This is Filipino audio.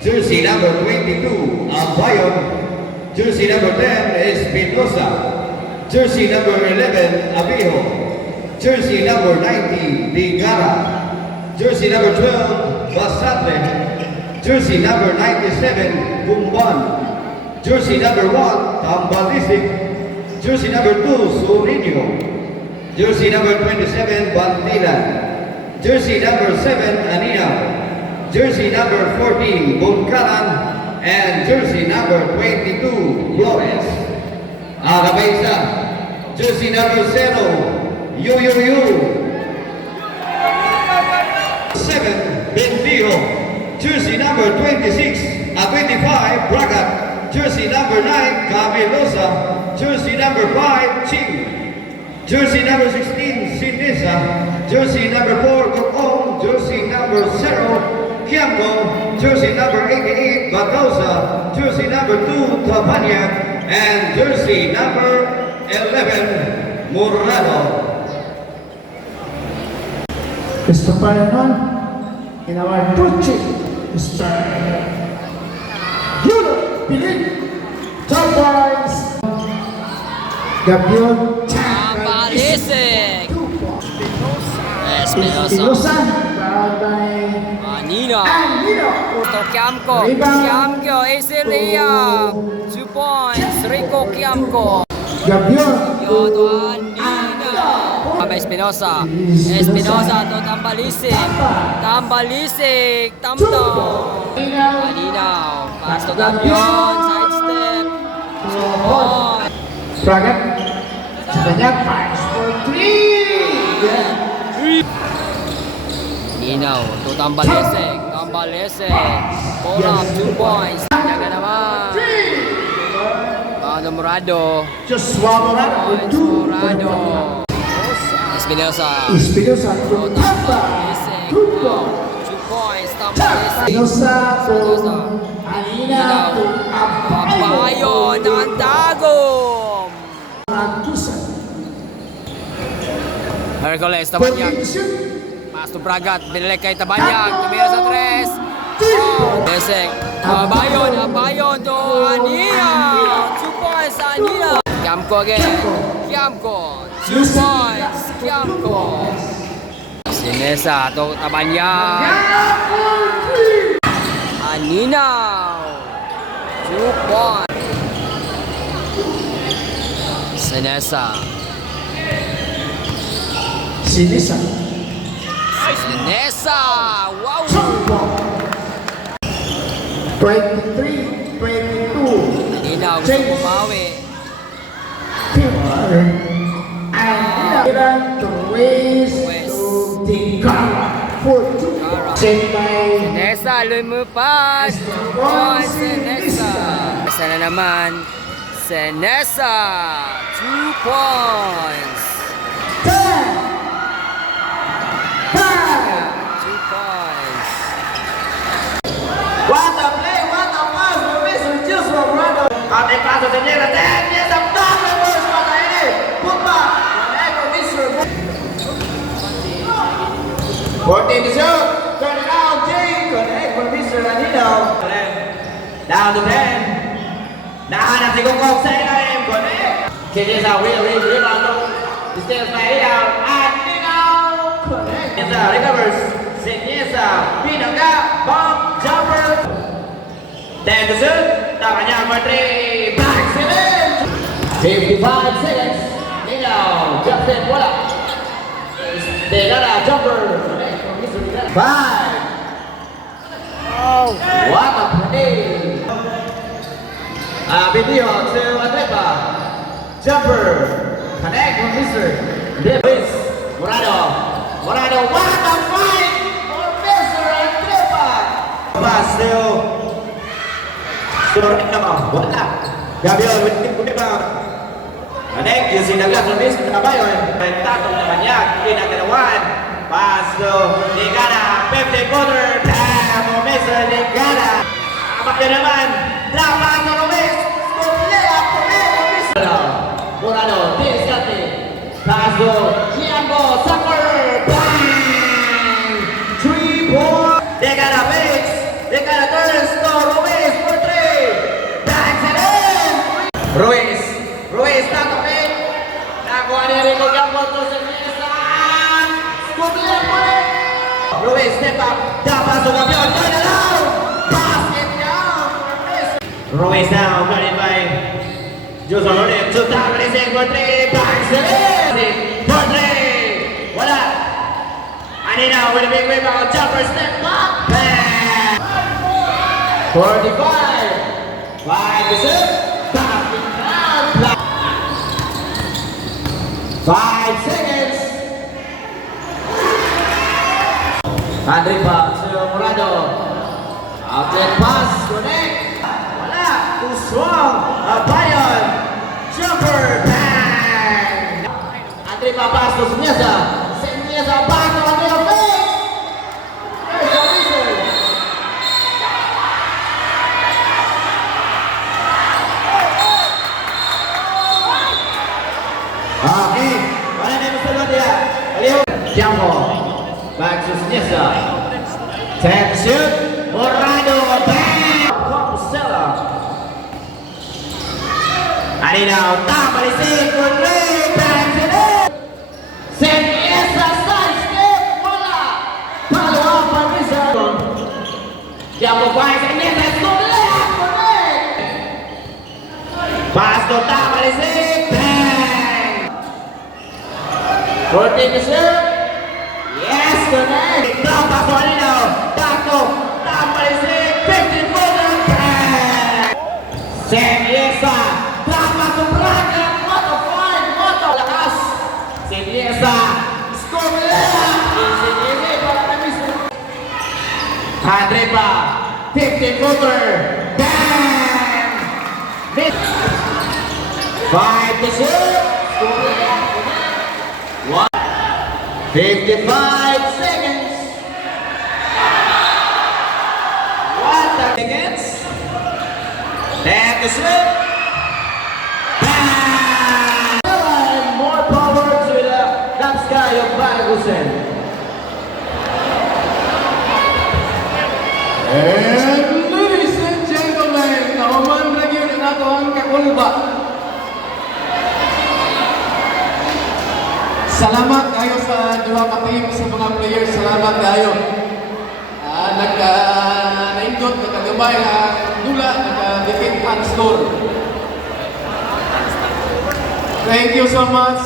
Jersey number 22, Ambayon. Jersey number 10, Espinosa. Jersey number 11, Abijo. Jersey number 90, Digara. Jersey number 12, Basate. Jersey number 97, Bumban. Jersey number 1, Tambalisik. Jersey number 2, Surinio. Jersey number 27, Bantilan. Jersey number 7, Anina. Jersey number 14, Bunkaran. And jersey number 22, Flores. Agabaysa. Jersey number 0, Yu. 7, Bendijo. Jersey number 26, 25, Bragat. Jersey number 9, Camelosa. Jersey number 5, Ching. Jersey number 16, Sinisa. Jersey number 4, Gokong. Jersey number 0, Kiamco. Jersey number 88, Batosa. Jersey number 2, Tapanya. And jersey number 11, Murado. Mr. Paranon, in our Tucci, Mr. Yulo Pilip, top boys, Gabriel Tambalisik. Espinosa. Espinosa, followed by Anina. Anino. To Kiamco, Acelia. 2 points. Rico Kiamco. Gabriel Yo to Anina. By Espinosa. Espinosa to Tambalisik. Tamto. Anina. Pass to Gabion. Side step. 2 points. Bragat, sebanyak 5 for 3. Ninaw to Tambalisik. Pull up 2 points. Jaga naman. Murado. Just one more Points, 2 Murado. Espinosa. Espinosa To from Tampa, Tambalisik. 2 points. 2 points. Tambalisik. Espinosa from Anina to Abayon ang tagom. Antusan. Hercules, Tabanyag. Pass to Bragat. Binalik kay Tabanyag. Tumira sa 3. Desek. Abayon to Anina. 2 points, Anina. Kiamco again. 2 points. Sinesa to Tabanyag. Anina. 2 points. Sinesa. Sinisa. Wow. 23, 22. Anina gusto bumawi. Timber. Anina to raise to Tingara for 2 points. Sent by Sinesa lumipad. Sinesa. Sana naman. Sinesa. 2 points. 10. 2 points. What a play, what a pass from Mr. Juice Romano. Ate paso sa niya na 10. Yes, ang dami mo sa mga ini. Pumpa. Whenever Mr. 14 to 0. Turn it out, Jay. Connect for Mr. Anino. Down to 10. Nahanap si Gokong sa ilalim. Connect. Changes out, rebound. Distance by it out. Anino. Connect. Recovers. Senyesa. Pinangga. Bomb. Jumper. 10 to 0. Tamanya for 3. Back 7. 55 seconds. Nino. Jump set. Bola. Degara. Jumper. 5. What a play. Video to Atepa. Jumper. Connect with Mr. Davis. Morado. What a fight for Mr. Atepa. Pass to Suriname. Wala. Gabriel with Atepa. Connect using the left of Mr. Abayon. Tatong na Banyag. Pinagalawan. Pass to Ligana. 50 quarter. Time for Mr. Ligana. Abakya naman. Lapan to Luis. Morado, Descate, Paso, Giambo, Supper, bang! 3 points. They got a base, they got a third stone. Ruiz now, running by Joseph Rodin. So down releasing for three, back seven, for three. Wala. And now with a big rebound, jumper step back, bang. 45. 5 to 6. Back. 5 seconds. Andre pa sa Morado. Outlet pass, connect. Wala. Too strong. Bayon. Jumper. Bang. Andre pa pass to Siniasa. Siniasa back to Andre face. There's the whistle. Okay. Mana dia mesti dia. Aliho. Jambo. Back to Siniasa. Tap shoot. Morado. Bang. Compostela. And now, Tambalisik for three. Back to it. Siniasa side step. Wala. Follow up by Rizal. Jambo by Siniasa. Go left. Connect. Pass to Tambalisik. Bang. 14 to shoot. Yes, connect. Now pass on it now. Taco. Tambalisik. 15 footer. Bang. Siniasa. Dapat to Braga. What a fight. What a lakas. Siniasa. Score left. Siniasa para kami. Andre pa. 15 footer. Bang. 5 to shoot. Score left. 55 seconds. What the seconds? And the slip. Bang! And more power to the top sky of Baragusen. And ladies and gentlemen, naman lagi na ito ang kakulba. Salamat kayo sa dua ka team, sa mga players. Salamat kayo. Nagka-naindot, nagkagabay ang dula, nagka-defeat ang score. Thank you so much.